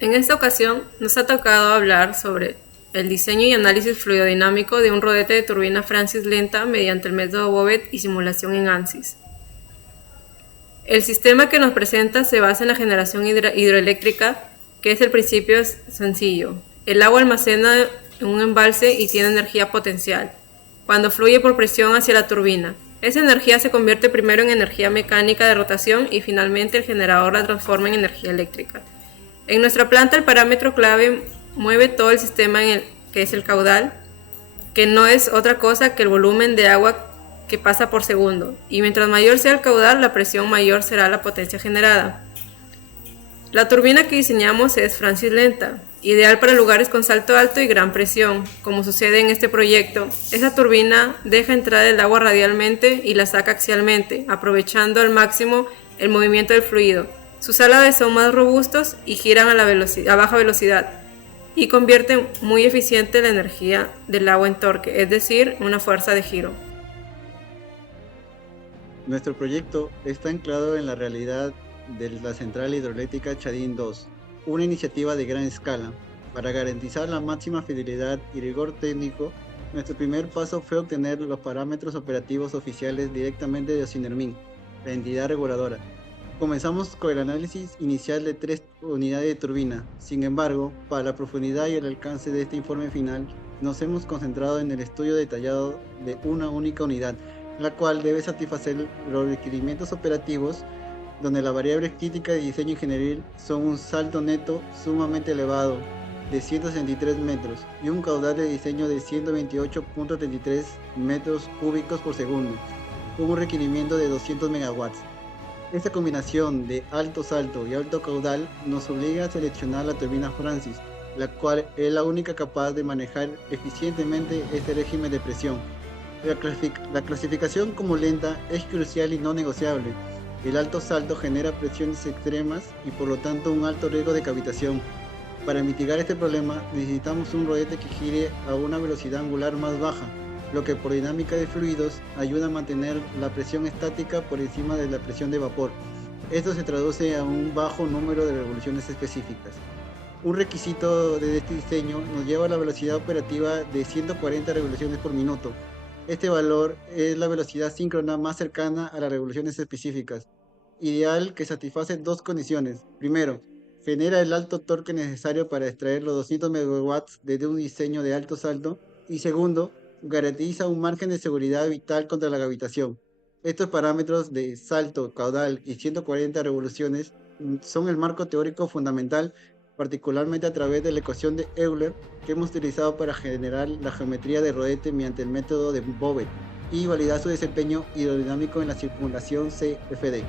En esta ocasión nos ha tocado hablar sobre el diseño y análisis fluidodinámico de un rodete de turbina Francis lenta mediante el método Bobet y simulación en ANSYS. El sistema que nos presenta se basa en la generación hidroeléctrica, que es el principio sencillo. El agua almacena en un embalse y tiene energía potencial, cuando fluye por presión hacia la turbina. Esa energía se convierte primero en energía mecánica de rotación y finalmente el generador la transforma en energía eléctrica. En nuestra planta el parámetro clave mueve todo el sistema que es el caudal, que no es otra cosa que el volumen de agua que pasa por segundo, y mientras mayor sea el caudal, la presión mayor será la potencia generada. La turbina que diseñamos es Francis lenta, ideal para lugares con salto alto y gran presión. Como sucede en este proyecto, esa turbina deja entrar el agua radialmente y la saca axialmente, aprovechando al máximo el movimiento del fluido. Sus álabes son más robustos y giran a baja velocidad, y convierten muy eficiente la energía del agua en torque, es decir, una fuerza de giro. Nuestro proyecto está anclado en la realidad de la central hidroeléctrica Chadín II, una iniciativa de gran escala. Para garantizar la máxima fidelidad y rigor técnico, nuestro primer paso fue obtener los parámetros operativos oficiales directamente de Ocinermin, la entidad reguladora. Comenzamos con el análisis inicial de 3 unidades de turbina. Sin embargo, para la profundidad y el alcance de este informe final, nos hemos concentrado en el estudio detallado de una única unidad, la cual debe satisfacer los requerimientos operativos, donde las variables críticas de diseño ingenieril son un salto neto sumamente elevado de 163 metros y un caudal de diseño de 128.33 metros cúbicos por segundo, con un requerimiento de 200 megawatts. Esta combinación de alto salto y alto caudal nos obliga a seleccionar la turbina Francis, la cual es la única capaz de manejar eficientemente este régimen de presión. La clasificación como lenta es crucial y no negociable. El alto salto genera presiones extremas y por lo tanto un alto riesgo de cavitación. Para mitigar este problema necesitamos un rodete que gire a una velocidad angular más baja, lo que por dinámica de fluidos ayuda a mantener la presión estática por encima de la presión de vapor. Esto se traduce a un bajo número de revoluciones específicas. Un requisito de este diseño nos lleva a la velocidad operativa de 140 revoluciones por minuto. Este valor es la velocidad síncrona más cercana a las revoluciones específicas, ideal que satisface dos condiciones. Primero, genera el alto torque necesario para extraer los 200 megawatts desde un diseño de alto salto. Y segundo, garantiza un margen de seguridad vital contra la gravitación. Estos parámetros de salto, caudal y 140 revoluciones son el marco teórico fundamental, particularmente a través de la ecuación de Euler que hemos utilizado para generar la geometría de rodete mediante el método de Bobet y validar su desempeño hidrodinámico en la circulación CFD.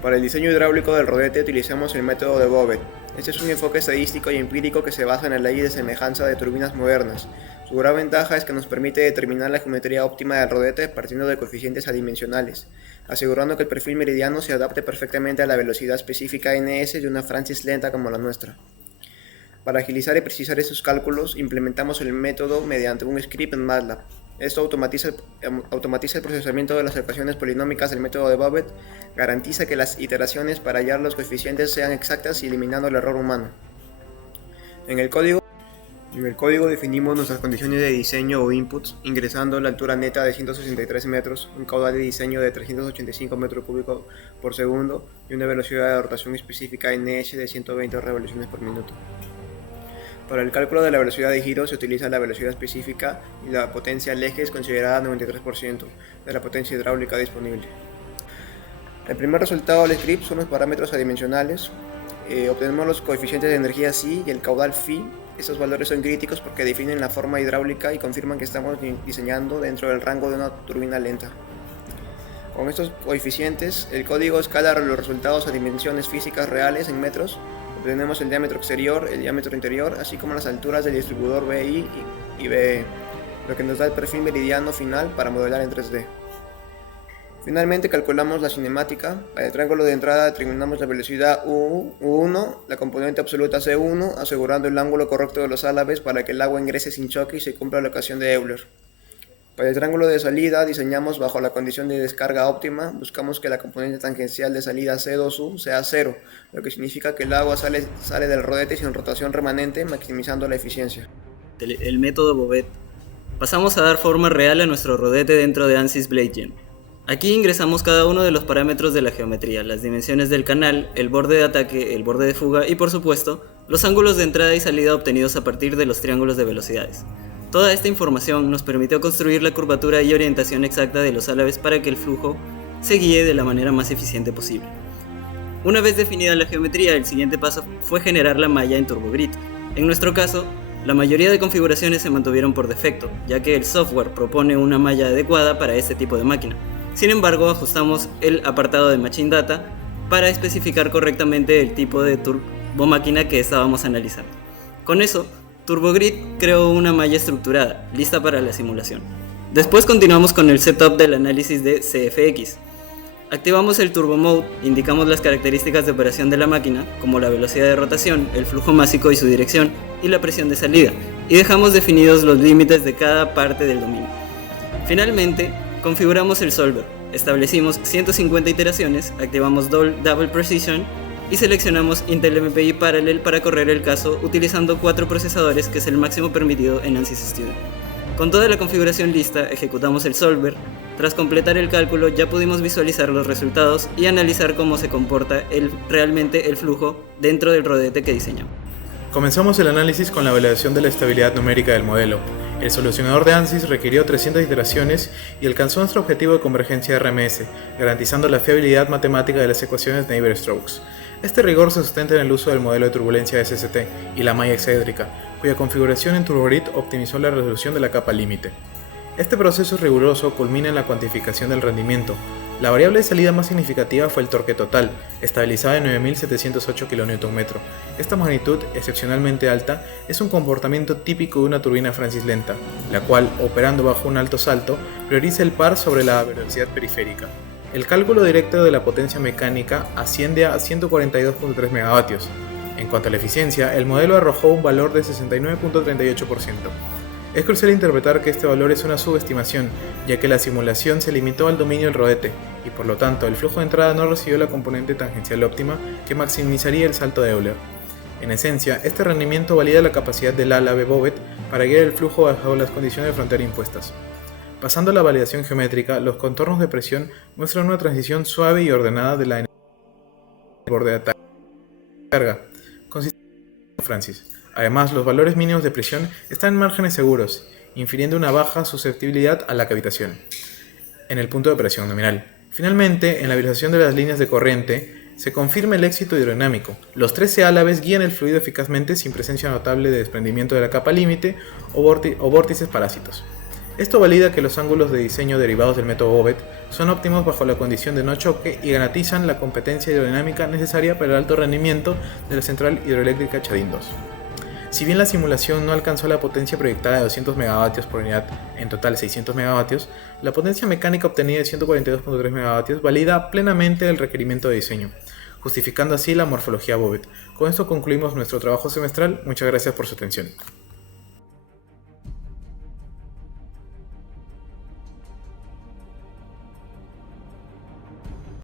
Para el diseño hidráulico del rodete utilizamos el método de Bobet. Este es un enfoque estadístico y empírico que se basa en la ley de semejanza de turbinas modernas. Su gran ventaja es que nos permite determinar la geometría óptima del rodete partiendo de coeficientes adimensionales, asegurando que el perfil meridiano se adapte perfectamente a la velocidad específica ns de una Francis lenta como la nuestra. Para agilizar y precisar estos cálculos, implementamos el método mediante un script en MATLAB. Esto automatiza el procesamiento de las ecuaciones polinómicas del método de Bobet, garantiza que las iteraciones para hallar los coeficientes sean exactas y eliminando el error humano. En el código definimos nuestras condiciones de diseño o inputs, ingresando la altura neta de 163 metros, un caudal de diseño de 385 metros cúbicos por segundo y una velocidad de rotación específica ns de 120 revoluciones por minuto. Para el cálculo de la velocidad de giro se utiliza la velocidad específica y la potencia al eje es considerada 93% de la potencia hidráulica disponible. El primer resultado del script son los parámetros adimensionales. Obtenemos los coeficientes de energía psi y el caudal phi. Estos valores son críticos porque definen la forma hidráulica y confirman que estamos diseñando dentro del rango de una turbina lenta. Con estos coeficientes, el código escala los resultados a dimensiones físicas reales en metros. Obtenemos el diámetro exterior, el diámetro interior, así como las alturas del distribuidor BI y BE, lo que nos da el perfil meridiano final para modelar en 3D. Finalmente calculamos la cinemática. Para el triángulo de entrada determinamos la velocidad U1, la componente absoluta C1, asegurando el ángulo correcto de los álabes para que el agua ingrese sin choque y se cumpla la ecuación de Euler. Para el triángulo de salida diseñamos bajo la condición de descarga óptima, buscamos que la componente tangencial de salida C2U sea 0, lo que significa que el agua sale del rodete sin rotación remanente, maximizando la eficiencia. El método Bouvet. Pasamos a dar forma real a nuestro rodete dentro de ANSYS BladeGen. Aquí ingresamos cada uno de los parámetros de la geometría, las dimensiones del canal, el borde de ataque, el borde de fuga y, por supuesto, los ángulos de entrada y salida obtenidos a partir de los triángulos de velocidades. Toda esta información nos permitió construir la curvatura y orientación exacta de los álabes para que el flujo se guíe de la manera más eficiente posible. Una vez definida la geometría, el siguiente paso fue generar la malla en TurboGrid. En nuestro caso, la mayoría de configuraciones se mantuvieron por defecto, ya que el software propone una malla adecuada para este tipo de máquina. Sin embargo, ajustamos el apartado de Machine Data para especificar correctamente el tipo de turbomáquina que estábamos analizando. Con eso, TurboGrid creó una malla estructurada, lista para la simulación. Después continuamos con el setup del análisis de CFX. Activamos el Turbo Mode, indicamos las características de operación de la máquina, como la velocidad de rotación, el flujo másico y su dirección, y la presión de salida, y dejamos definidos los límites de cada parte del dominio. Finalmente, configuramos el solver, establecimos 150 iteraciones, activamos Double Precision y seleccionamos Intel MPI Parallel para correr el caso utilizando 4 procesadores, que es el máximo permitido en ANSYS Student. Con toda la configuración lista, ejecutamos el solver. Tras completar el cálculo, ya pudimos visualizar los resultados y analizar cómo se comporta realmente el flujo dentro del rodete que diseñamos. Comenzamos el análisis con la evaluación de la estabilidad numérica del modelo. El solucionador de ANSYS requirió 300 iteraciones y alcanzó nuestro objetivo de convergencia RMS, garantizando la fiabilidad matemática de las ecuaciones Navier-Stokes. Este rigor se sustenta en el uso del modelo de turbulencia SST y la malla excéntrica, cuya configuración en TurboGrid optimizó la resolución de la capa límite. Este proceso riguroso culmina en la cuantificación del rendimiento. La variable de salida más significativa fue el torque total, estabilizado en 9.708 kN/m. Esta magnitud, excepcionalmente alta, es un comportamiento típico de una turbina Francis lenta, la cual, operando bajo un alto salto, prioriza el par sobre la velocidad periférica. El cálculo directo de la potencia mecánica asciende a 142.3 MW. En cuanto a la eficiencia, el modelo arrojó un valor de 69.38%. Es crucial interpretar que este valor es una subestimación, ya que la simulación se limitó al dominio del rodete, y por lo tanto el flujo de entrada no recibió la componente tangencial óptima que maximizaría el salto de Euler. En esencia, este rendimiento valida la capacidad del álabe Bouvet para guiar el flujo bajo las condiciones de frontera impuestas. Pasando a la validación geométrica, los contornos de presión muestran una transición suave y ordenada de la energía del borde de ataque carga, consistente en Francis. Además, los valores mínimos de presión están en márgenes seguros, infiriendo una baja susceptibilidad a la cavitación en el punto de presión nominal. Finalmente, en la visualización de las líneas de corriente, se confirma el éxito hidrodinámico. Los 13 álabes guían el fluido eficazmente sin presencia notable de desprendimiento de la capa límite o vórtices parásitos. Esto valida que los ángulos de diseño derivados del método Bouvet son óptimos bajo la condición de no choque y garantizan la competencia hidrodinámica necesaria para el alto rendimiento de la central hidroeléctrica Chadin II. Si bien la simulación no alcanzó la potencia proyectada de 200 MW por unidad, en total 600 MW, la potencia mecánica obtenida de 142.3 MW valida plenamente el requerimiento de diseño, justificando así la morfología Bouvet. Con esto concluimos nuestro trabajo semestral. Muchas gracias por su atención.